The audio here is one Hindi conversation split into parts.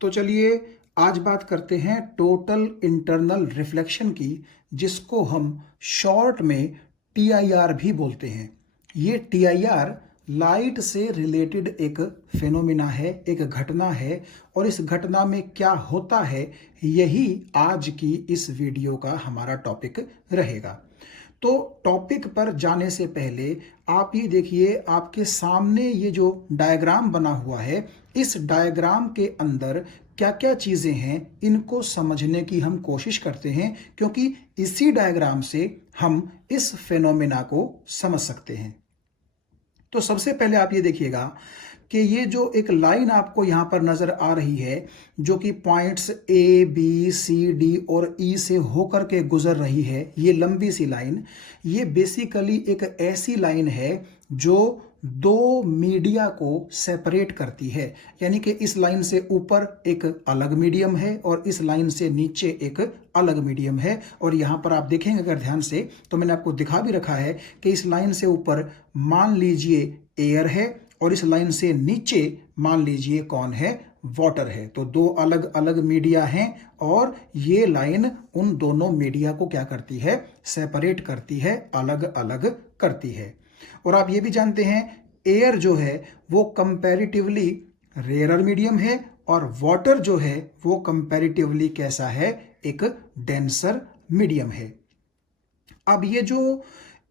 तो चलिए आज बात करते हैं टोटल इंटरनल रिफ्लेक्शन की, जिसको हम शॉर्ट में टीआईआर भी बोलते हैं। ये टीआईआर लाइट से रिलेटेड एक फेनोमिना है, एक घटना है, और इस घटना में क्या होता है यही आज की इस वीडियो का हमारा टॉपिक रहेगा। तो टॉपिक पर जाने से पहले आप ये देखिए, आपके सामने ये जो डायग्राम बना हुआ है, इस डायग्राम के अंदर क्या क्या चीज़ें हैं इनको समझने की हम कोशिश करते हैं, क्योंकि इसी डायग्राम से हम इस फेनोमेना को समझ सकते हैं। तो सबसे पहले आप ये देखिएगा कि ये जो एक लाइन आपको यहाँ पर नजर आ रही है, जो कि points A B C D और ई से होकर के गुजर रही है, ये लंबी सी लाइन, ये बेसिकली एक ऐसी लाइन है जो दो मीडिया को सेपरेट करती है। यानी कि इस लाइन से ऊपर एक अलग मीडियम है और इस लाइन से नीचे एक अलग मीडियम है। और यहाँ पर आप देखेंगे अगर ध्यान से, तो मैंने आपको दिखा भी रखा है कि इस लाइन से ऊपर मान लीजिए एयर है और इस लाइन से नीचे मान लीजिए कौन है, वाटर है। तो दो अलग अलग मीडिया हैं और ये लाइन उन दोनों मीडिया को क्या करती है, सेपरेट करती है, अलग अलग करती है। और आप ये भी जानते हैं एयर जो है वो कंपैरेटिवली रेयरर मीडियम है और वाटर जो है वो कंपैरेटिवली कैसा है, एक डेंसर मीडियम है। अब ये जो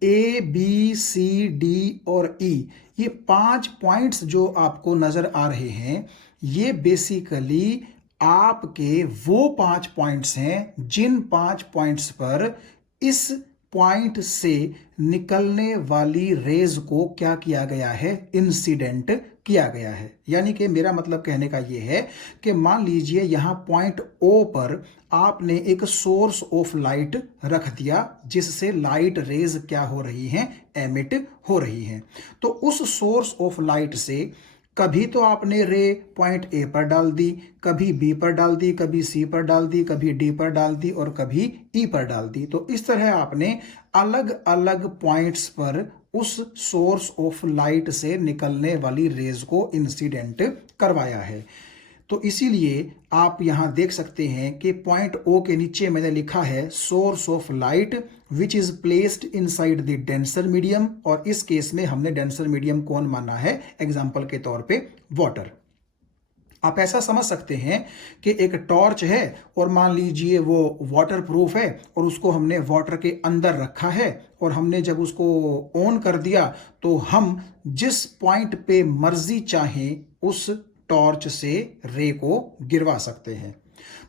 ए बी सी डी और ई, ये 5 पॉइंट्स जो आपको नजर आ रहे हैं, ये बेसिकली आपके वो 5 पॉइंट्स हैं जिन 5 पॉइंट्स पर इस पॉइंट से निकलने वाली रेज को क्या किया गया है, इंसिडेंट किया गया है। यानी कि मेरा मतलब कहने का यह है कि मान लीजिए यहां पॉइंट ओ पर आपने एक सोर्स ऑफ लाइट रख दिया, जिससे लाइट रेज क्या हो रही हैं, एमिट हो रही हैं। तो उस सोर्स ऑफ लाइट से कभी तो आपने रे पॉइंट ए पर डाल दी, कभी बी पर डाल दी, कभी सी पर डाल दी, कभी डी पर डाल दी और कभी ई पर डाल दी। तो इस तरह आपने अलग अलग पॉइंट्स पर उस सोर्स ऑफ लाइट से निकलने वाली रेज को इंसिडेंट करवाया है। तो इसीलिए आप यहां देख सकते हैं कि पॉइंट ओ के नीचे मैंने लिखा है source of light which is placed inside the denser medium, और इस केस में हमने डेंसर मीडियम कौन माना है, एग्जांपल के तौर पे वाटर। आप ऐसा समझ सकते हैं कि एक टॉर्च है और मान लीजिए वो वाटर प्रूफ है और उसको हमने वाटर के अंदर रखा है, और हमने जब उसको ऑन कर दिया तो हम जिस पॉइंट पे मर्जी चाहें उस टॉर्च से रे को गिरवा सकते हैं।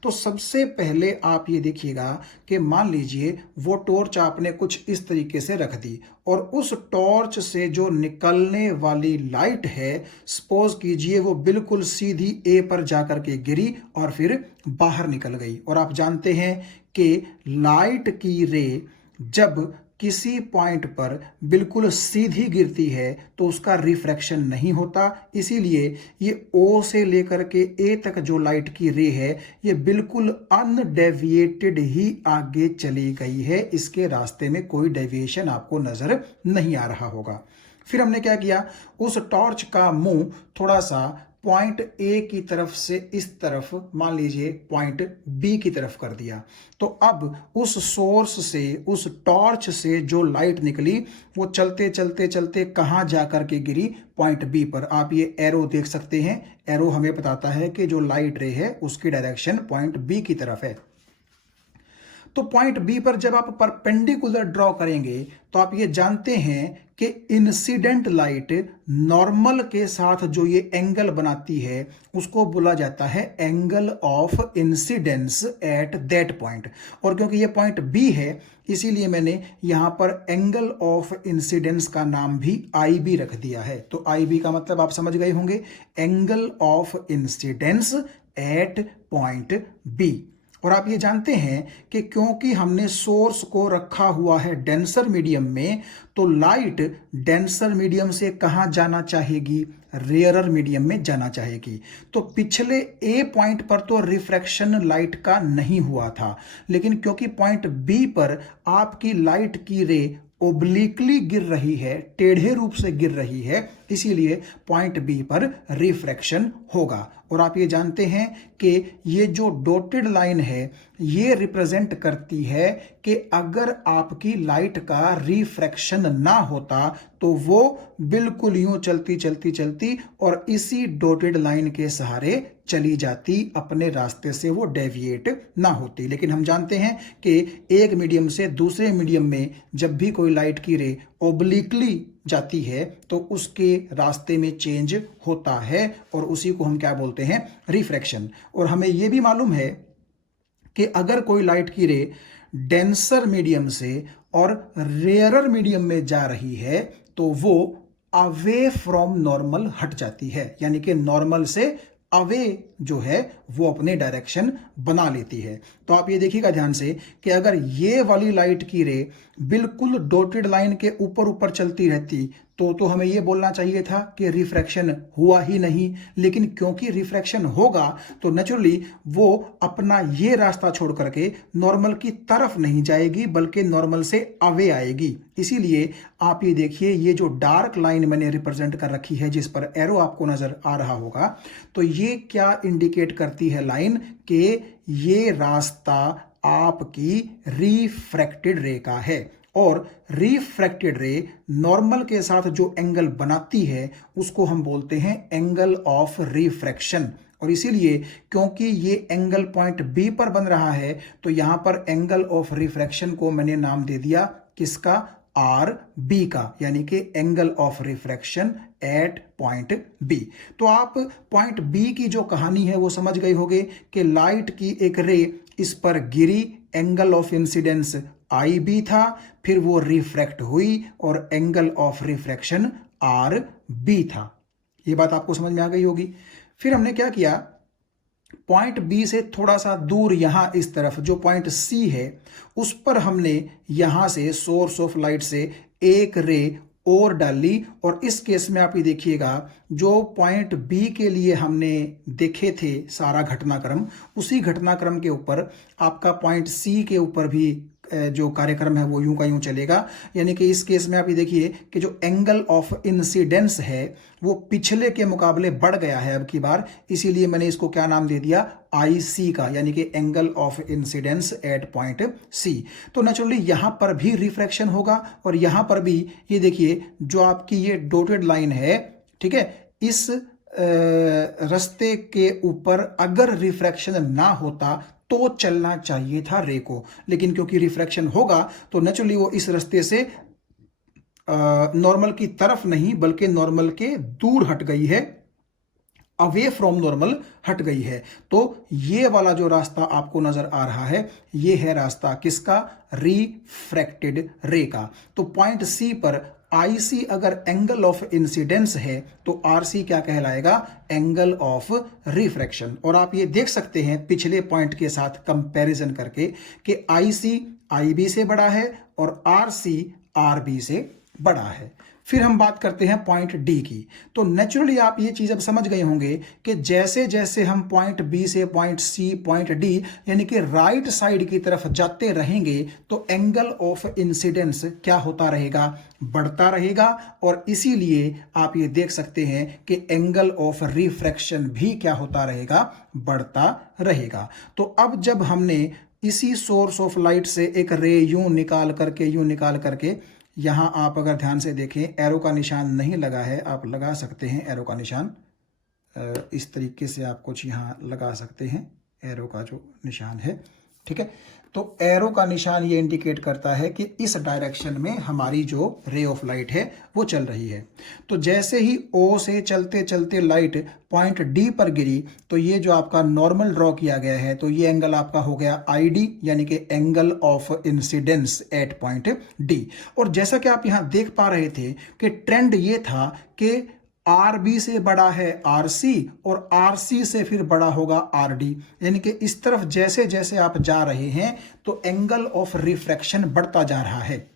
तो सबसे पहले आप ये देखिएगा कि मान लीजिए वो टॉर्च आपने कुछ इस तरीके से रख दी और उस टॉर्च से जो निकलने वाली लाइट है, सपोज कीजिए वो बिल्कुल सीधी ए पर जाकर के गिरी और फिर बाहर निकल गई। और आप जानते हैं कि लाइट की रे जब किसी पॉइंट पर बिल्कुल सीधी गिरती है तो उसका रिफ्रैक्शन नहीं होता, इसीलिए ये ओ से लेकर के ए तक जो लाइट की रे है ये बिल्कुल अनडेविएटेड ही आगे चली गई है। इसके रास्ते में कोई डेविएशन आपको नजर नहीं आ रहा होगा। फिर हमने क्या किया, उस टॉर्च का मुंह थोड़ा सा पॉइंट ए की तरफ से इस तरफ मान लीजिए पॉइंट बी की तरफ कर दिया। तो अब उस सोर्स से, उस टॉर्च से जो लाइट निकली वो चलते चलते चलते कहां जाकर के गिरी, पॉइंट बी पर। आप ये एरो देख सकते हैं, एरो हमें बताता है कि जो लाइट रे है उसकी डायरेक्शन पॉइंट बी की तरफ है। तो पॉइंट बी पर जब आप परपेंडिकुलर ड्रॉ करेंगे तो आप ये जानते हैं कि इंसिडेंट लाइट नॉर्मल के साथ जो ये एंगल बनाती है उसको बोला जाता है angle of incidence at that point. और क्योंकि ये पॉइंट बी है इसीलिए मैंने यहां पर एंगल ऑफ इंसिडेंस का नाम भी आई बी रख दिया है। तो आई बी का मतलब आप समझ गए होंगे, angle of incidence at point B. और आप ये जानते हैं कि क्योंकि हमने सोर्स को रखा हुआ है डेंसर मीडियम में, तो लाइट डेंसर मीडियम से कहां जाना चाहेगी, रेयरर मीडियम में जाना चाहेगी। तो पिछले ए पॉइंट पर तो रिफ्रैक्शन लाइट का नहीं हुआ था, लेकिन क्योंकि पॉइंट बी पर आपकी लाइट की रे ओब्लिकली गिर रही है, टेढ़े रूप से गिर रही है, इसीलिए पॉइंट बी पर रिफ्रैक्शन होगा। और आप ये जानते हैं कि ये जो डॉटेड लाइन है ये रिप्रेजेंट करती है कि अगर आपकी लाइट का रिफ्रैक्शन ना होता तो वो बिल्कुल यूं चलती चलती चलती और इसी डॉटेड लाइन के सहारे चली जाती, अपने रास्ते से वो डेविएट ना होती। लेकिन हम जानते हैं कि एक मीडियम से दूसरे मीडियम में जब भी कोई लाइट की रे ओब्लिकली जाती है तो उसके रास्ते में चेंज होता है और उसी को हम क्या बोलते हैं, रिफ्रैक्शन। और हमें यह भी मालूम है कि अगर कोई लाइट की रे डेंसर मीडियम से और रेयरर मीडियम में जा रही है तो वो अवे फ्रॉम नॉर्मल हट जाती है, यानी कि नॉर्मल से अवे जो है वो अपने डायरेक्शन बना लेती है। तो आप ये देखिएगा ध्यान से कि अगर ये वाली लाइट की रे बिल्कुल डॉटेड लाइन के ऊपर ऊपर चलती रहती तो हमें ये बोलना चाहिए था कि रिफ्रैक्शन हुआ ही नहीं। लेकिन क्योंकि रिफ्रैक्शन होगा तो नेचुरली वो अपना ये रास्ता छोड़ करके नॉर्मल की तरफ नहीं जाएगी बल्कि नॉर्मल से अवे आएगी। इसीलिए आप ये देखिए, ये जो डार्क लाइन मैंने रिप्रेजेंट कर रखी है जिस पर एरो आपको नजर आ रहा होगा, तो ये क्या इंडिकेट करती है लाइन कि ये रास्ता आपकी रिफ्रैक्टेड रे का है। और रिफ्रैक्टेड रे नॉर्मल के साथ जो एंगल बनाती है उसको हम बोलते हैं एंगल ऑफ रिफ्रैक्शन। और इसीलिए क्योंकि ये एंगल पॉइंट बी पर बन रहा है तो यहां पर एंगल ऑफ रिफ्रैक्शन को मैंने नाम दे दिया किसका, आर बी का, यानी कि angle of refraction at point B. तो आप पॉइंट बी की जो कहानी है वो समझ गए होंगे कि लाइट की एक रे इस पर गिरी, angle of incidence I B था, फिर वो रिफ्रैक्ट हुई और angle of refraction R B था। ये बात आपको समझ में आ गई होगी। फिर हमने क्या किया, पॉइंट बी से थोड़ा सा दूर यहां इस तरफ जो पॉइंट सी है उस पर हमने यहां से सोर्स ऑफ लाइट से एक रे और डाली। और इस केस में आप ये देखिएगा जो पॉइंट बी के लिए हमने देखे थे सारा घटनाक्रम, उसी घटनाक्रम के ऊपर आपका पॉइंट सी के ऊपर भी जो कार्यक्रम है वो यूं का यूं चलेगा। यानी कि इस केस में आप ये देखिए कि जो एंगल ऑफ इंसिडेंस है वो पिछले के मुकाबले बढ़ गया है अब की बार, इसीलिए मैंने इसको क्या नाम दे दिया, आई सी का, यानी कि angle of incidence at point C. तो नेचुरली यहां पर भी रिफ्रैक्शन होगा और यहां पर भी ये देखिए जो आपकी ये डॉटेड लाइन है, ठीक है, इस रास्ते के ऊपर अगर रिफ्रैक्शन ना होता तो चलना चाहिए था रे को, लेकिन क्योंकि रिफ्रैक्शन होगा तो नेचुरली वो इस रास्ते से नॉर्मल की तरफ नहीं बल्कि नॉर्मल के दूर हट गई है, अवे फ्रॉम नॉर्मल हट गई है। तो ये वाला जो रास्ता आपको नजर आ रहा है ये है रास्ता किसका, रिफ्रैक्टेड रे का। तो पॉइंट सी पर IC अगर एंगल ऑफ इंसिडेंस है तो RC क्या कहलाएगा, एंगल ऑफ रिफ्रैक्शन। और आप ये देख सकते हैं पिछले पॉइंट के साथ कंपैरिजन करके कि IC IB से बड़ा है और RC RB से बड़ा है। फिर हम बात करते हैं पॉइंट डी की। तो नेचुरली आप ये चीज अब समझ गए होंगे कि जैसे जैसे हम पॉइंट बी से पॉइंट सी पॉइंट डी यानी कि राइट साइड की तरफ जाते रहेंगे तो एंगल ऑफ इंसिडेंस क्या होता रहेगा, बढ़ता रहेगा। और इसीलिए आप ये देख सकते हैं कि एंगल ऑफ रिफ्रैक्शन भी क्या होता रहेगा, बढ़ता रहेगा। तो अब जब हमने इसी सोर्स ऑफ लाइट से एक रे यूं निकाल करके यहां आप अगर ध्यान से देखें एरो का निशान नहीं लगा है, आप लगा सकते हैं एरो का निशान, इस तरीके से आप कुछ यहां लगा सकते हैं एरो का जो निशान है, ठीक है। तो एरो का निशान ये इंडिकेट करता है कि इस डायरेक्शन में हमारी जो रे ऑफ लाइट है वो चल रही है। तो जैसे ही O से चलते चलते लाइट पॉइंट डी पर गिरी तो ये जो आपका नॉर्मल ड्रॉ किया गया है तो ये एंगल आपका हो गया ID यानी कि angle of incidence at point D. और जैसा कि आप यहां देख पा रहे थे कि ट्रेंड ये था कि RB से बड़ा है RC और RC से फिर बड़ा होगा RD, यानी कि इस तरफ जैसे जैसे आप जा रहे हैं तो एंगल ऑफ रिफ्रैक्शन बढ़ता जा रहा है।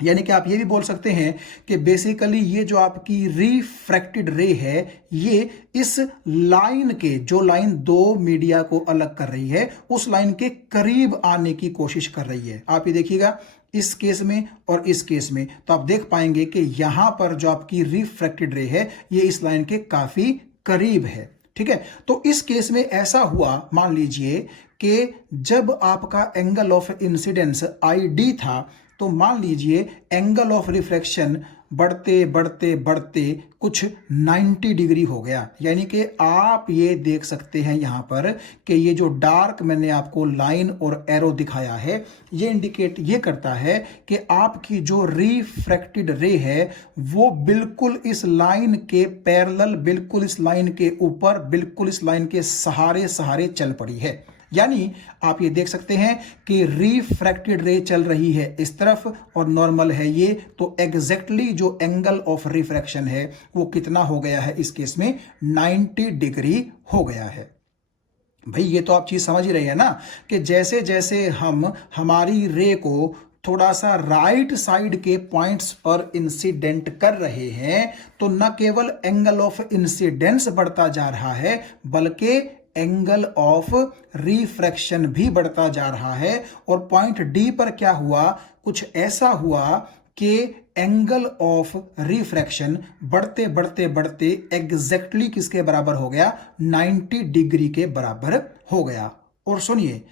यानी कि आप ये भी बोल सकते हैं कि बेसिकली ये जो आपकी रिफ्रैक्टेड रे है ये इस लाइन के, जो लाइन दो मीडिया को अलग कर रही है, उस लाइन के करीब आने की कोशिश कर रही है। आप ये देखिएगा इस केस में और इस केस में, तो आप देख पाएंगे कि यहां पर जो आपकी रिफ्रैक्टेड रे है ये इस लाइन के काफी करीब है। ठीक है, तो इस केस में ऐसा हुआ, मान लीजिए कि जब आपका एंगल ऑफ इंसिडेंस ID था, तो मान लीजिए एंगल ऑफ रिफ्रैक्शन बढ़ते बढ़ते बढ़ते कुछ 90 डिग्री हो गया। यानी कि आप ये देख सकते हैं यहां पर कि ये जो डार्क मैंने आपको लाइन और एरो दिखाया है, ये इंडिकेट ये करता है कि आपकी जो रिफ्रैक्टेड रे है वो बिल्कुल इस लाइन के पैरेलल, बिल्कुल इस लाइन के ऊपर, बिल्कुल इस लाइन के सहारे सहारे चल पड़ी है। यानी आप ये देख सकते हैं कि रिफ्रैक्टेड रे चल रही है इस तरफ और नॉर्मल है ये, तो एग्जैक्टली जो एंगल ऑफ रिफ्रैक्शन है वो कितना हो गया है इस केस में, 90 डिग्री हो गया है। भाई ये तो आप चीज समझ ही रही है ना कि जैसे जैसे हम हमारी रे को थोड़ा सा राइट साइड के पॉइंट्स पर इंसिडेंट कर रहे हैं, तो न केवल एंगल ऑफ इंसिडेंस बढ़ता जा रहा है बल्कि एंगल ऑफ रिफ्रैक्शन भी बढ़ता जा रहा है। और पॉइंट डी पर क्या हुआ, कुछ ऐसा हुआ कि एंगल ऑफ रिफ्रैक्शन बढ़ते बढ़ते बढ़ते एग्जैक्टली किसके बराबर हो गया, 90 डिग्री के बराबर हो गया। और सुनिए,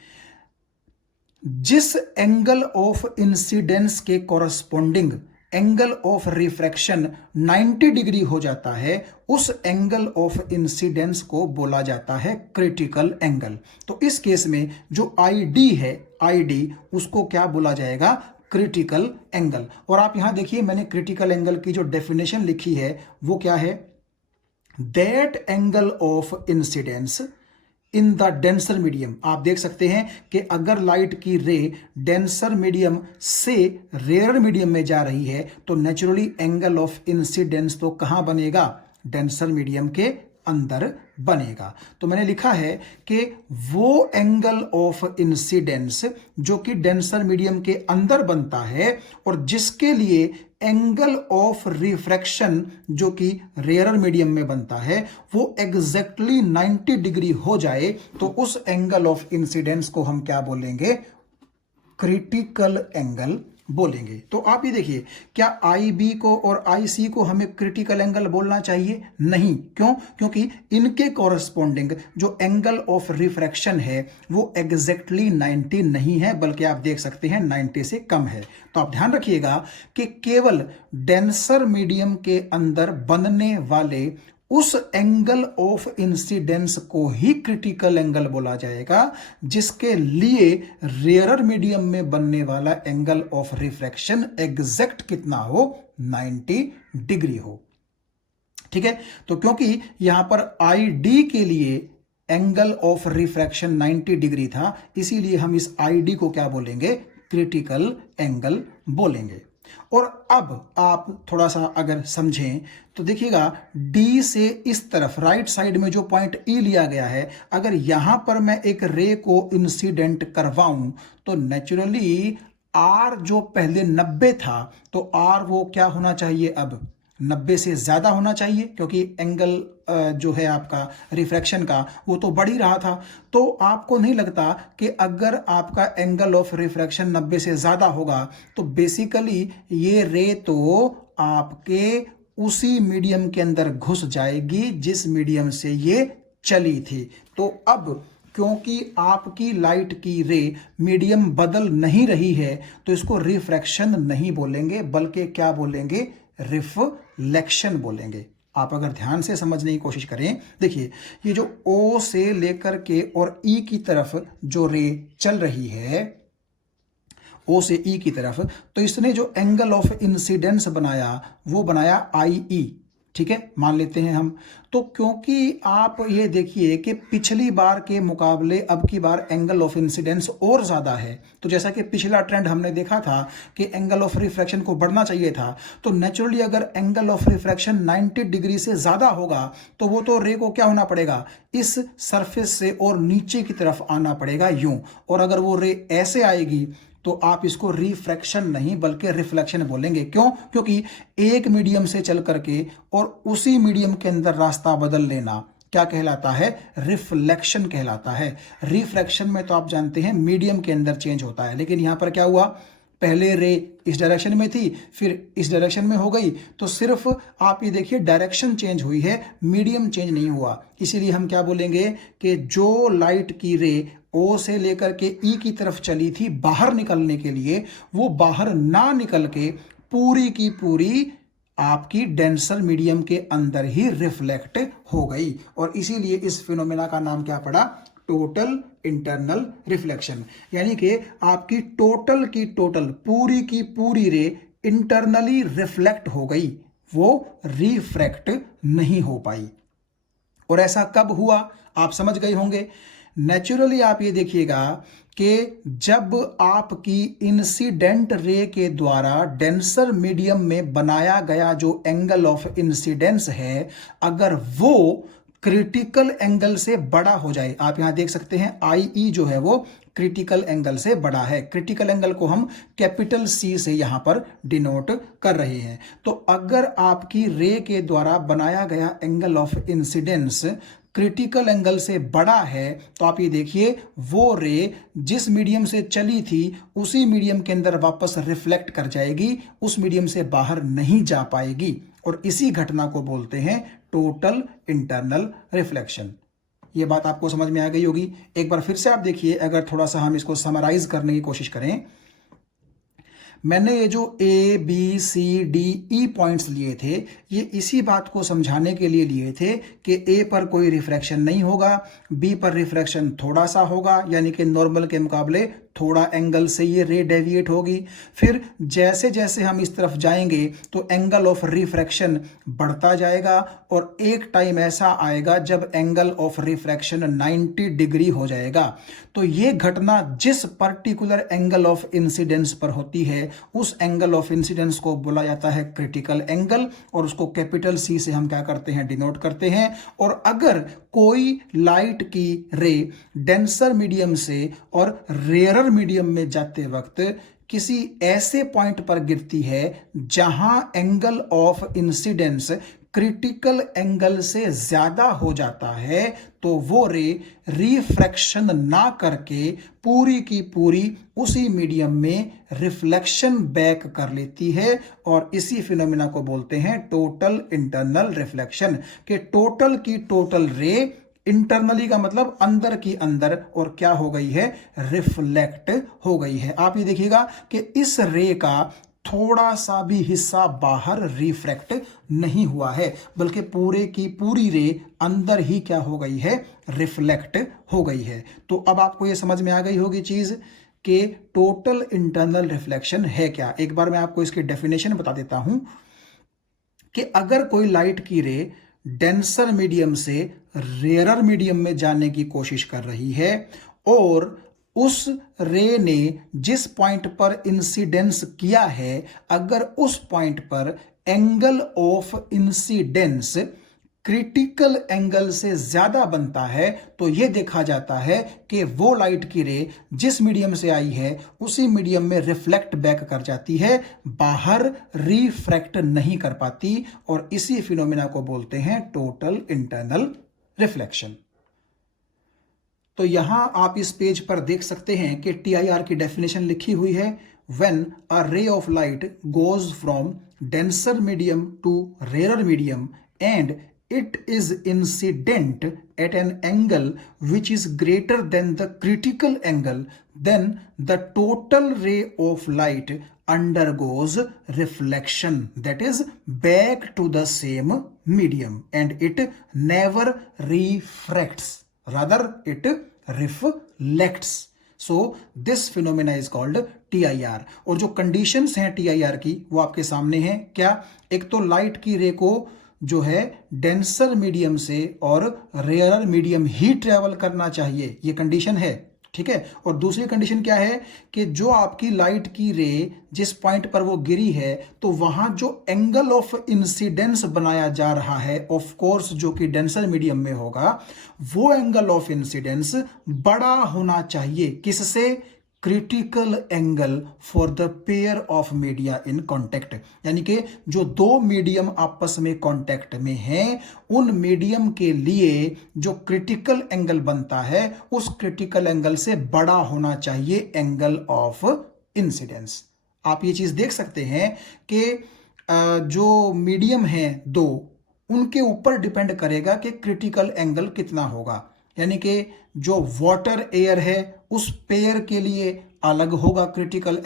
जिस एंगल ऑफ इंसिडेंस के corresponding angle of refraction 90 degree हो जाता है, उस एंगल ऑफ इंसिडेंस को बोला जाता है क्रिटिकल एंगल। तो इस केस में जो ID है, ID उसको क्या बोला जाएगा, क्रिटिकल एंगल। और आप यहां देखिए मैंने क्रिटिकल एंगल की जो डेफिनेशन लिखी है वो क्या है, that angle of incidence in the denser medium. आप देख सकते हैं कि अगर लाइट की रे डेंसर मीडियम से रेयर मीडियम में जा रही है तो नेचुरली एंगल ऑफ इंसिडेंस तो कहां बनेगा, डेंसर मीडियम के अंदर बनेगा। तो मैंने लिखा है कि वो एंगल ऑफ इंसिडेंस जो कि डेंसर मीडियम के अंदर बनता है और जिसके लिए एंगल ऑफ रिफ्रैक्शन जो कि रेयर मीडियम में बनता है वो एग्जैक्टली 90 डिग्री हो जाए, तो उस एंगल ऑफ इंसिडेंस को हम क्या बोलेंगे, क्रिटिकल एंगल बोलेंगे। तो आप ये देखिए, क्या IB को और IC को हमें क्रिटिकल एंगल बोलना चाहिए, नहीं। क्यों, क्योंकि इनके कॉरस्पॉन्डिंग जो एंगल ऑफ रिफ्रैक्शन है वो एग्जैक्टली 90 नहीं है, बल्कि आप देख सकते हैं 90 से कम है। तो आप ध्यान रखिएगा कि केवल डेंसर मीडियम के अंदर बनने वाले उस एंगल ऑफ इंसिडेंस को ही क्रिटिकल एंगल बोला जाएगा जिसके लिए रेयरर मीडियम में बनने वाला एंगल ऑफ रिफ्रैक्शन एग्जैक्ट कितना हो, 90 डिग्री हो। ठीक है, तो क्योंकि यहां पर ID के लिए एंगल ऑफ रिफ्रैक्शन 90 डिग्री था, इसीलिए हम इस ID को क्या बोलेंगे, क्रिटिकल एंगल बोलेंगे। और अब आप थोड़ा सा अगर समझें तो देखिएगा, D से इस तरफ राइट साइड में जो पॉइंट E लिया गया है, अगर यहां पर मैं एक रे को इंसिडेंट करवाऊं तो नेचुरली R जो पहले 90 था तो R वो क्या होना चाहिए, अब 90 से ज्यादा होना चाहिए, क्योंकि एंगल जो है आपका रिफ्रैक्शन का वो तो बढ़ ही रहा था। तो आपको नहीं लगता कि अगर आपका एंगल ऑफ रिफ्रैक्शन 90 से ज्यादा होगा तो बेसिकली ये रे तो आपके उसी मीडियम के अंदर घुस जाएगी जिस मीडियम से ये चली थी। तो अब क्योंकि आपकी लाइट की रे मीडियम बदल नहीं रही है तो इसको रिफ्रैक्शन नहीं बोलेंगे, बल्कि क्या बोलेंगे, रिफ्लेक्शन बोलेंगे। आप अगर ध्यान से समझने की कोशिश करें, देखिए ये जो O से लेकर के और E की तरफ जो रे चल रही है, O से E की तरफ, तो इसने जो एंगल ऑफ इंसिडेंस बनाया वो बनाया IE। ठीक है, मान लेते हैं हम। तो क्योंकि आप ये देखिए कि पिछली बार के मुकाबले अब की बार एंगल ऑफ इंसिडेंस और ज़्यादा है, तो जैसा कि पिछला ट्रेंड हमने देखा था कि एंगल ऑफ रिफ्रैक्शन को बढ़ना चाहिए था, तो नेचुरली अगर एंगल ऑफ रिफ्रैक्शन 90 डिग्री से ज़्यादा होगा तो वो तो रे को क्या होना पड़ेगा, इस सरफेस से और नीचे की तरफ आना पड़ेगा यूं। और अगर वो रे ऐसे आएगी तो आप इसको रिफ्रैक्शन नहीं बल्कि रिफ्लेक्शन बोलेंगे। क्यों, क्योंकि एक मीडियम से चल करके और उसी मीडियम के अंदर रास्ता बदल लेना क्या कहलाता है, रिफ्लेक्शन कहलाता है। रिफ्रैक्शन में तो आप जानते हैं मीडियम के अंदर चेंज होता है, लेकिन यहां पर क्या हुआ, पहले रे इस डायरेक्शन में थी, फिर इस डायरेक्शन में हो गई, तो सिर्फ आप ये देखिए डायरेक्शन चेंज हुई है, मीडियम चेंज नहीं हुआ। इसीलिए हम क्या बोलेंगे कि जो लाइट की रे ओ से लेकर के ई की तरफ चली थी बाहर निकलने के लिए, वो बाहर ना निकल के पूरी की पूरी आपकी डेंसर मीडियम के अंदर ही रिफ्लेक्ट हो गई, और इसीलिए इस फिनोमेना का नाम क्या पड़ा? Total internal reflection. यानी कि आपकी टोटल की टोटल पूरी की पूरी रे इंटरनली रिफ्लेक्ट हो गई, वो रिफ्रैक्ट नहीं हो पाई। और ऐसा कब हुआ आप समझ गए होंगे। नेचुरली आप ये देखिएगा कि जब आपकी इंसिडेंट रे के द्वारा डेंसर मीडियम में बनाया गया जो एंगल ऑफ इंसिडेंस है, अगर वो क्रिटिकल एंगल से बड़ा हो जाए, आप यहां देख सकते हैं आई ई जो है वो क्रिटिकल एंगल से बड़ा है। क्रिटिकल एंगल को हम कैपिटल सी से यहां पर डिनोट कर रहे हैं। तो अगर आपकी रे के द्वारा बनाया गया angle of incidence critical angle से बड़ा है, तो आप ये देखिए वो रे जिस मीडियम से चली थी उसी मीडियम के अंदर वापस रिफ्लेक्ट कर जाएगी, उस मीडियम से बाहर नहीं जा पाएगी, और इसी घटना को बोलते हैं टोटल इंटरनल रिफ्लेक्शन। ये बात आपको समझ में आ गई होगी। एक बार फिर से आप देखिए, अगर थोड़ा सा हम इसको समराइज करने की कोशिश करें, मैंने ये जो A B C D E points लिए थे, ये इसी बात को समझाने के लिए लिए थे कि ए पर कोई रिफ्रैक्शन नहीं होगा, बी पर रिफ्रैक्शन थोड़ा सा होगा, यानी कि नॉर्मल के मुकाबले थोड़ा एंगल से ये रे डेविएट होगी। फिर जैसे जैसे हम इस तरफ जाएंगे तो एंगल ऑफ रिफ्रैक्शन बढ़ता जाएगा, और एक टाइम ऐसा आएगा जब एंगल ऑफ रिफ्रैक्शन 90 डिग्री हो जाएगा। तो ये घटना जिस पर्टिकुलर एंगल ऑफ इंसिडेंस पर होती है, उस एंगल ऑफ इंसिडेंस को बोला जाता है क्रिटिकल एंगल, और उसको कैपिटल सी से हम क्या करते हैं? डिनोट करते हैं। और अगर कोई लाइट की रे डेंसर मीडियम से और रेयरर मीडियम में जाते वक्त किसी ऐसे पॉइंट पर गिरती है जहां angle of incidence critical angle से ज्यादा हो जाता है, तो वो रे रिफ्रैक्शन ना करके पूरी की पूरी उसी मीडियम में रिफ्लेक्शन बैक कर लेती है, और इसी फिनोमेना को बोलते हैं टोटल इंटरनल रिफ्लेक्शन। कि टोटल की टोटल रे इंटरनली का मतलब अंदर की अंदर, और क्या हो गई है? रिफ्लेक्ट हो गई है। आप ये देखिएगा कि इस रे का थोड़ा सा भी हिस्सा बाहर रिफ्रैक्ट नहीं हुआ है, बल्कि पूरे की पूरी रे अंदर ही क्या हो गई है? रिफ्लेक्ट हो गई है। तो अब आपको ये समझ में आ गई होगी चीज कि टोटल इंटरनल रिफ्लेक्शन है क्या। एक बार मैं आपको इसकी डेफिनेशन बता देता हूं कि अगर कोई लाइट की रे डेंसर मीडियम से रेयरर मीडियम में जाने की कोशिश कर रही है, और उस रे ने जिस पॉइंट पर इंसिडेंस किया है, अगर उस पॉइंट पर angle of incidence critical angle से ज्यादा बनता है, तो यह देखा जाता है कि वो लाइट की रे जिस मीडियम से आई है उसी मीडियम में रिफ्लेक्ट बैक कर जाती है, बाहर रिफ्रैक्ट नहीं कर पाती, और इसी फिनोमेना को बोलते हैं टोटल इंटरनल रिफ्लेक्शन। तो यहां आप इस पेज पर देख सकते हैं कि TIR की डेफिनेशन लिखी हुई है। When a ray of light goes from denser medium to rare medium and it is incident at an angle which is greater than the critical angle, then the total ray of light undergoes reflection, that is back to the same medium, and it never refracts, rather it reflects. So this phenomena is called TIR। और जो कंडीशंस हैं TIR की वो आपके सामने हैं। क्या? एक तो लाइट की रे को जो है डेंसर मीडियम से और रेयरर मीडियम ही ट्रेवल करना चाहिए, ये कंडीशन है, ठीक है। और दूसरी कंडीशन क्या है कि जो आपकी लाइट की रे जिस पॉइंट पर वो गिरी है, तो वहां जो एंगल ऑफ इंसिडेंस बनाया जा रहा है, ऑफ कोर्स जो कि डेंसर मीडियम में होगा, वो एंगल ऑफ इंसिडेंस बड़ा होना चाहिए। किससे? Critical angle for the pair of media in contact, यानी कि जो दो मीडियम आपस में कॉन्टेक्ट में हैं, उन मीडियम के लिए जो क्रिटिकल एंगल बनता है उस क्रिटिकल एंगल से बड़ा होना चाहिए एंगल ऑफ इंसिडेंस। आप ये चीज देख सकते हैं कि जो मीडियम है दो, उनके ऊपर डिपेंड करेगा कि क्रिटिकल एंगल कितना होगा। यानी कि जो वाटर एयर है उस पेयर के लिए अलग होगा क्रिटिकल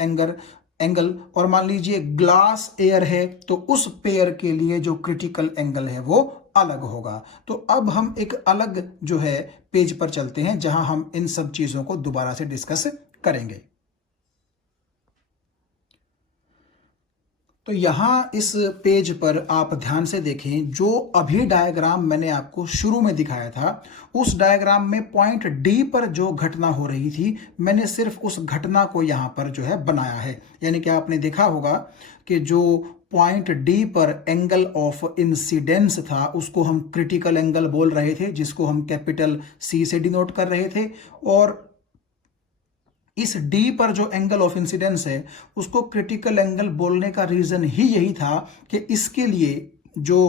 एंगल और मान लीजिए ग्लास एयर है तो उस पेयर के लिए जो क्रिटिकल एंगल है वो अलग होगा। तो अब हम एक अलग जो है पेज पर चलते हैं जहां हम इन सब चीजों को दोबारा से डिस्कस करेंगे। तो यहां इस पेज पर आप ध्यान से देखें, जो अभी डायग्राम मैंने आपको शुरू में दिखाया था, उस डायग्राम में पॉइंट डी पर जो घटना हो रही थी, मैंने सिर्फ उस घटना को यहां पर जो है बनाया है। यानी कि आपने देखा होगा कि जो पॉइंट डी पर एंगल ऑफ इंसिडेंस था उसको हम क्रिटिकल एंगल बोल रहे थे, जिसको हम कैपिटल सी से डिनोट कर रहे थे, और इस डी पर जो एंगल ऑफ इंसिडेंस है उसको क्रिटिकल एंगल बोलने का रीजन ही यही था कि इसके लिए जो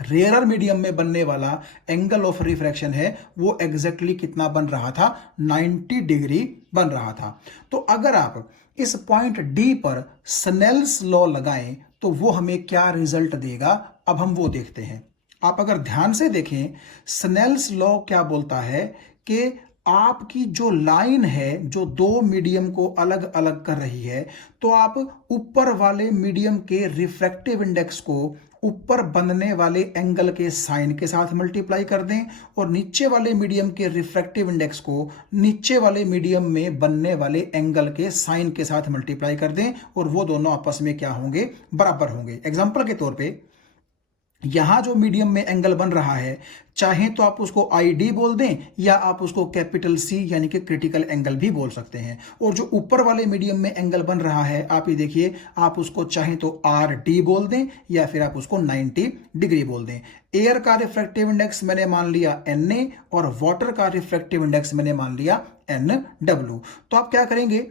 रेयरर मीडियम में बनने वाला एंगल ऑफ रिफ्रैक्शन है वो एग्जैक्टली कितना बन रहा था, 90 डिग्री बन रहा था। तो अगर आप इस पॉइंट डी पर स्नेल्स लॉ लगाएं तो वो हमें क्या रिजल्ट देगा, अब हम वो देखते हैं। आप अगर ध्यान से देखें, स्नेल्स लॉ क्या बोलता है कि आपकी जो लाइन है जो दो मीडियम को अलग अलग कर रही है, तो आप ऊपर वाले मीडियम के रिफ्रैक्टिव इंडेक्स को ऊपर बनने वाले एंगल के साइन के साथ मल्टीप्लाई कर दें और नीचे वाले मीडियम के रिफ्रैक्टिव इंडेक्स को नीचे वाले मीडियम में बनने वाले एंगल के साइन के साथ मल्टीप्लाई कर दें और वो दोनों आपस में क्या होंगे, बराबर होंगे। एग्जांपल के तौर पे यहां जो मीडियम में एंगल बन रहा है, चाहे तो आप उसको आई डी बोल दें या आप उसको कैपिटल सी यानी कि क्रिटिकल एंगल भी बोल सकते हैं। और जो ऊपर वाले मीडियम में एंगल बन रहा है, आप ये देखिए, आप उसको चाहे तो आर डी बोल दें या फिर आप उसको 90 डिग्री बोल दें। एयर का रिफ्रैक्टिव इंडेक्स मैंने मान लिया एन ए और वाटर का रिफ्रैक्टिव इंडेक्स मैंने मान लिया एन डब्ल्यू। तो आप क्या करेंगे,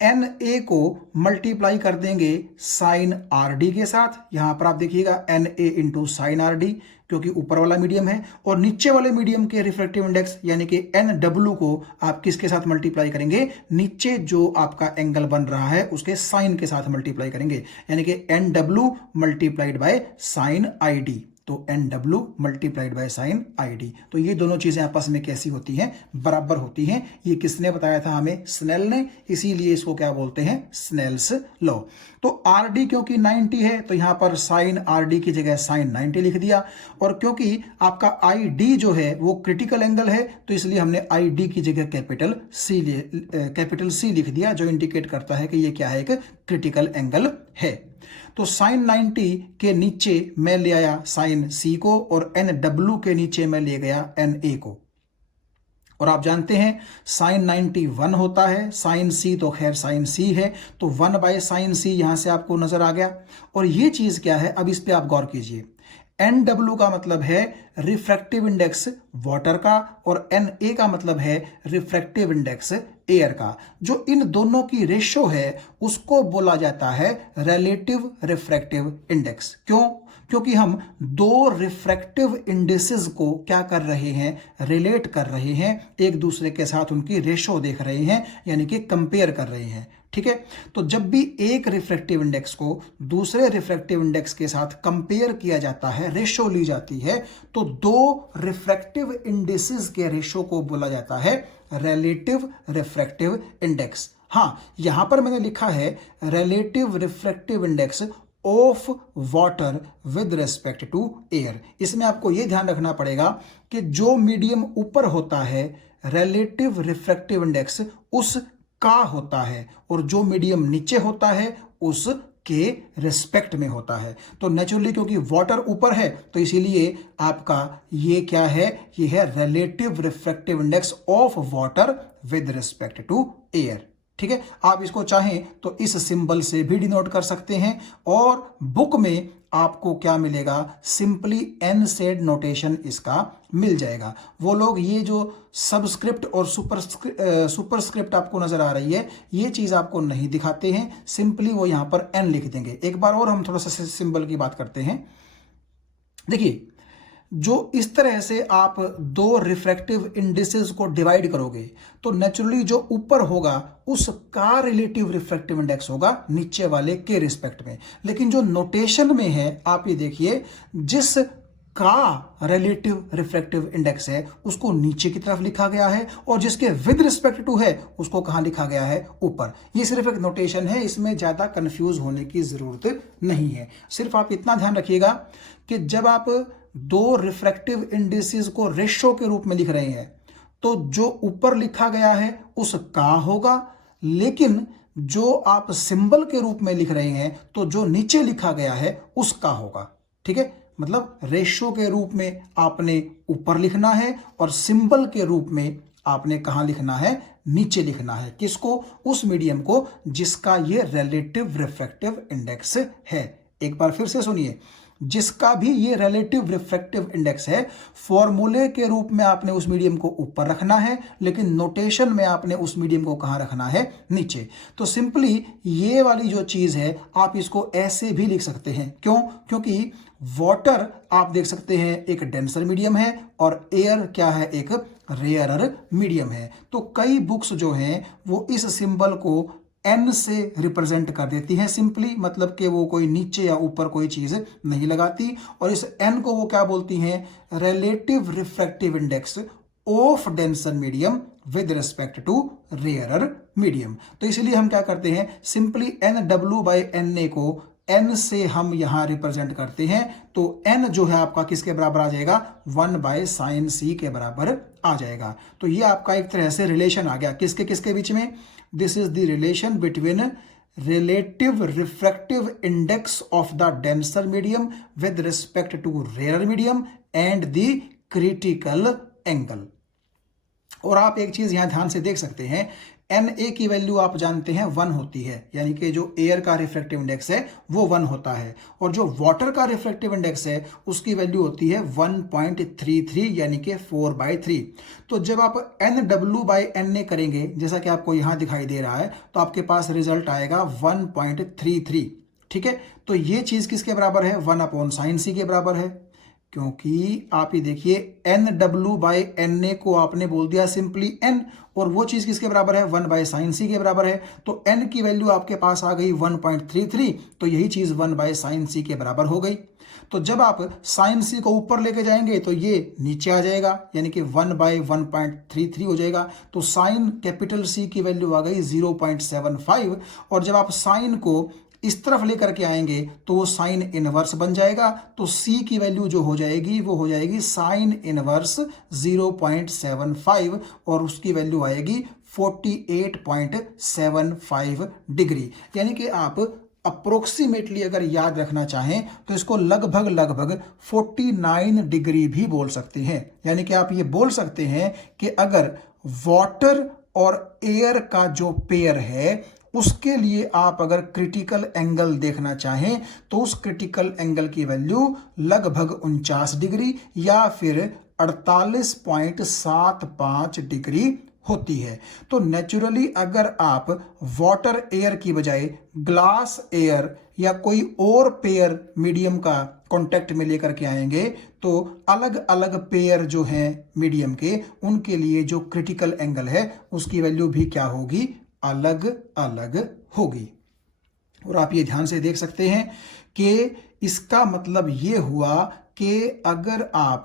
एन ए को मल्टीप्लाई कर देंगे साइन आर डी के साथ। यहां पर आप देखिएगा N A into sine R D, क्योंकि ऊपर वाला मीडियम है, और नीचे वाले मीडियम के रिफ्रैक्टिव इंडेक्स यानी कि एन डब्ल्यू को आप किसके साथ मल्टीप्लाई करेंगे, नीचे जो आपका एंगल बन रहा है उसके साइन के साथ मल्टीप्लाई करेंगे, यानी कि N W multiplied by sine I D. तो N W multiplied by sine I D. तो ये दोनों चीजें आपस में कैसी होती हैं, बराबर होती हैं। ये किसने बताया था हमें, स्नेल ने, इसीलिए इसको क्या बोलते हैं, स्नेल्स लॉ। तो आर डी क्योंकि 90 है तो यहां पर साइन आर डी की जगह साइन 90 लिख दिया, और क्योंकि आपका आई डी जो है वो क्रिटिकल एंगल है तो इसलिए हमने आई डी की जगह कैपिटल सी लिख दिया, जो इंडिकेट करता है कि ये क्या है, एक क्रिटिकल एंगल है। तो साइन 90 के नीचे मैं ले आया साइन सी को और एन डब्ल्यू के नीचे मैं ले गया एन ए को। और आप जानते हैं साइन 90 1 होता है, साइन सी तो खैर साइन सी है, तो 1 बाय साइन सी यहां से आपको नजर आ गया। और ये चीज क्या है, अब इस पे आप गौर कीजिए। एन डब्ल्यू का मतलब है रिफ्रैक्टिव इंडेक्स वाटर का और एन ए का मतलब है रिफ्रैक्टिव इंडेक्स एयर का। जो इन दोनों की रेशो है उसको बोला जाता है रिलेटिव रिफ्रैक्टिव इंडेक्स। क्यों? क्योंकि हम दो रिफ्रैक्टिव इंडेसेस को क्या कर रहे हैं, रिलेट कर रहे हैं, एक दूसरे के साथ उनकी रेशो देख रहे हैं, यानी कि कंपेयर कर रहे हैं। ठीक है, तो जब भी एक रिफ्रैक्टिव इंडेक्स को दूसरे रिफ्रैक्टिव इंडेक्स के साथ कंपेयर किया जाता है, रेशो ली जाती है, तो दो रिफ्रैक्टिव इंडेसेस के रेशो को बोला जाता है रिलेटिव रिफ्रैक्टिव इंडेक्स। हां, यहां पर मैंने लिखा है relative refractive index of water with respect to air. इसमें आपको यह ध्यान रखना पड़ेगा कि जो मीडियम ऊपर होता है रिलेटिव रिफ्रैक्टिव इंडेक्स उस का होता है, और जो मीडियम नीचे होता है उस के रिस्पेक्ट में होता है। तो नेचुरली क्योंकि वाटर ऊपर है तो इसीलिए आपका ये क्या है, ये है relative refractive index of water with respect to air. ठीक है, आप इसको चाहें तो इस सिंबल से भी डिनोट कर सकते हैं, और बुक में आपको क्या मिलेगा, सिंपली एन सेड नोटेशन इसका मिल जाएगा। वो लोग ये जो सबस्क्रिप्ट और सुपरस्क्रिप्ट आपको नजर आ रही है, ये चीज आपको नहीं दिखाते हैं, सिंपली वो यहां पर एन लिख देंगे। एक बार और हम थोड़ा सा सिंबल की बात करते हैं। देखिए, जो इस तरह से आप दो रिफ्रैक्टिव इंडिसेस को डिवाइड करोगे तो नेचुरली जो ऊपर होगा उसका रिलेटिव रिफ्रैक्टिव इंडेक्स होगा नीचे वाले के रिस्पेक्ट में। लेकिन जो नोटेशन में है आप ये देखिए, जिस का रिलेटिव रिफ्रैक्टिव इंडेक्स है उसको नीचे की तरफ लिखा गया है और जिसके विद रिस्पेक्ट टू है उसको कहां लिखा गया है, ऊपर। ये सिर्फ एक नोटेशन है, इसमें ज्यादा कंफ्यूज होने की जरूरत नहीं है। सिर्फ आप इतना ध्यान रखिएगा कि जब आप दो रिफ्रैक्टिव इंडिसेस को रेशो के रूप में लिख रहे हैं तो जो ऊपर लिखा गया है उस का होगा, लेकिन जो आप सिंबल के रूप में लिख रहे हैं तो जो नीचे लिखा गया है उसका होगा। ठीक है, मतलब रेशो के रूप में आपने ऊपर लिखना है और सिंबल के रूप में आपने कहां लिखना है, नीचे लिखना है। किसको? उस मीडियम को जिसका ये रिलेटिव रिफ्रैक्टिव इंडेक्स है। एक बार फिर से सुनिए, जिसका भी ये रिलेटिव रिफ्रैक्टिव इंडेक्स है, फॉर्मूले के रूप में आपने उस मीडियम को ऊपर रखना है, लेकिन नोटेशन में आपने उस मीडियम को कहां रखना है, नीचे। तो सिंपली ये वाली जो चीज है आप इसको ऐसे भी लिख सकते हैं। क्यों? क्योंकि वाटर आप देख सकते हैं एक डेंसर मीडियम है और एयर क्या है, एक रेयरर मीडियम है। तो कई बुक्स जो हैं वो इस सिंबल को एन से रिप्रेजेंट कर देती हैं सिंपली, मतलब कि वो कोई नीचे या ऊपर कोई चीज नहीं लगाती, और इस एन को वो क्या बोलती हैं, relative refractive index of denser medium with respect to rarer medium. तो इसलिए हम क्या करते हैं, simply N W by N A को n से हम यहां रिप्रेजेंट करते हैं। तो n जो है आपका किसके बराबर आ जाएगा, 1/sin c के बराबर आ जाएगा। तो ये आपका एक तरह से रिलेशन आ गया किसके किसके बीच में। This is the relation between relative refractive index of the denser medium with respect to rare medium and the critical angle. और आप एक चीज यहां ध्यान से देख सकते हैं, Na की वैल्यू आप जानते हैं 1 होती है, यानी कि जो एयर का रिफ्रैक्टिव इंडेक्स है वो 1 होता है, और जो वाटर का रिफ्रैक्टिव इंडेक्स है उसकी वैल्यू होती है 1.33 यानी कि 4/3। तो जब आप NW/Na करेंगे, जैसा कि आपको यहां दिखाई दे रहा है, तो आपके पास रिजल्ट आएगा 1.33। ठीक है, तो ये चीज किसके बराबर है, 1/sin c के बराबर है। क्योंकि आप ये देखिए NW/Na को आपने बोल दिया सिंपली n, और वो चीज किसके बराबर है, 1/sin c के बराबर है। तो n की वैल्यू आपके पास आ गई 1.33, तो यही चीज 1/sin c के बराबर हो गई। तो जब आप sin c को ऊपर लेके जाएंगे तो ये नीचे आ जाएगा, यानी कि 1/1.33 हो जाएगा। तो sin कैपिटल C की वैल्यू आ गई 0.75, और जब आप sin को इस तरफ लेकर के आएंगे तो वो साइन इनवर्स बन जाएगा। तो C की वैल्यू जो हो जाएगी वो हो जाएगी साइन इनवर्स 0.75, और उसकी वैल्यू आएगी 48.75 डिग्री। यानी कि आप अप्रोक्सीमेटली अगर याद रखना चाहें तो इसको लगभग लगभग 49 डिग्री भी बोल सकते हैं। यानी कि आप ये बोल सकते हैं कि अगर वाटर और एयर का जो पेयर है उसके लिए आप अगर क्रिटिकल एंगल देखना चाहें तो उस क्रिटिकल एंगल की वैल्यू लगभग 49 डिग्री या फिर 48.75 डिग्री होती है। तो नेचुरली अगर आप वाटर एयर की बजाय ग्लास एयर या कोई और पेयर मीडियम का कांटेक्ट में लेकर के आएंगे तो अलग अलग पेयर जो हैं मीडियम के, उनके लिए जो क्रिटिकल एंगल है उसकी वैल्यू भी क्या होगी, अलग अलग होगी। और आप ये ध्यान से देख सकते हैं कि इसका मतलब ये हुआ कि अगर आप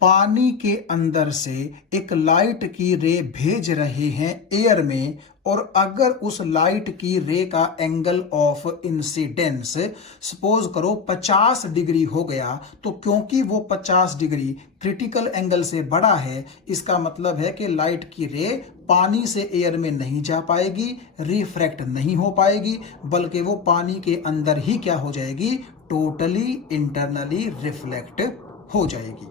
पानी के अंदर से एक लाइट की रे भेज रहे हैं एयर में, और अगर उस लाइट की रे का एंगल ऑफ इंसिडेंस सपोज करो 50 डिग्री हो गया, तो क्योंकि वो 50 डिग्री क्रिटिकल एंगल से बड़ा है, इसका मतलब है कि लाइट की रे पानी से एयर में नहीं जा पाएगी, रिफ्रैक्ट नहीं हो पाएगी, बल्कि वो पानी के अंदर ही क्या हो जाएगी, टोटली इंटरनली रिफ्लेक्ट हो जाएगी।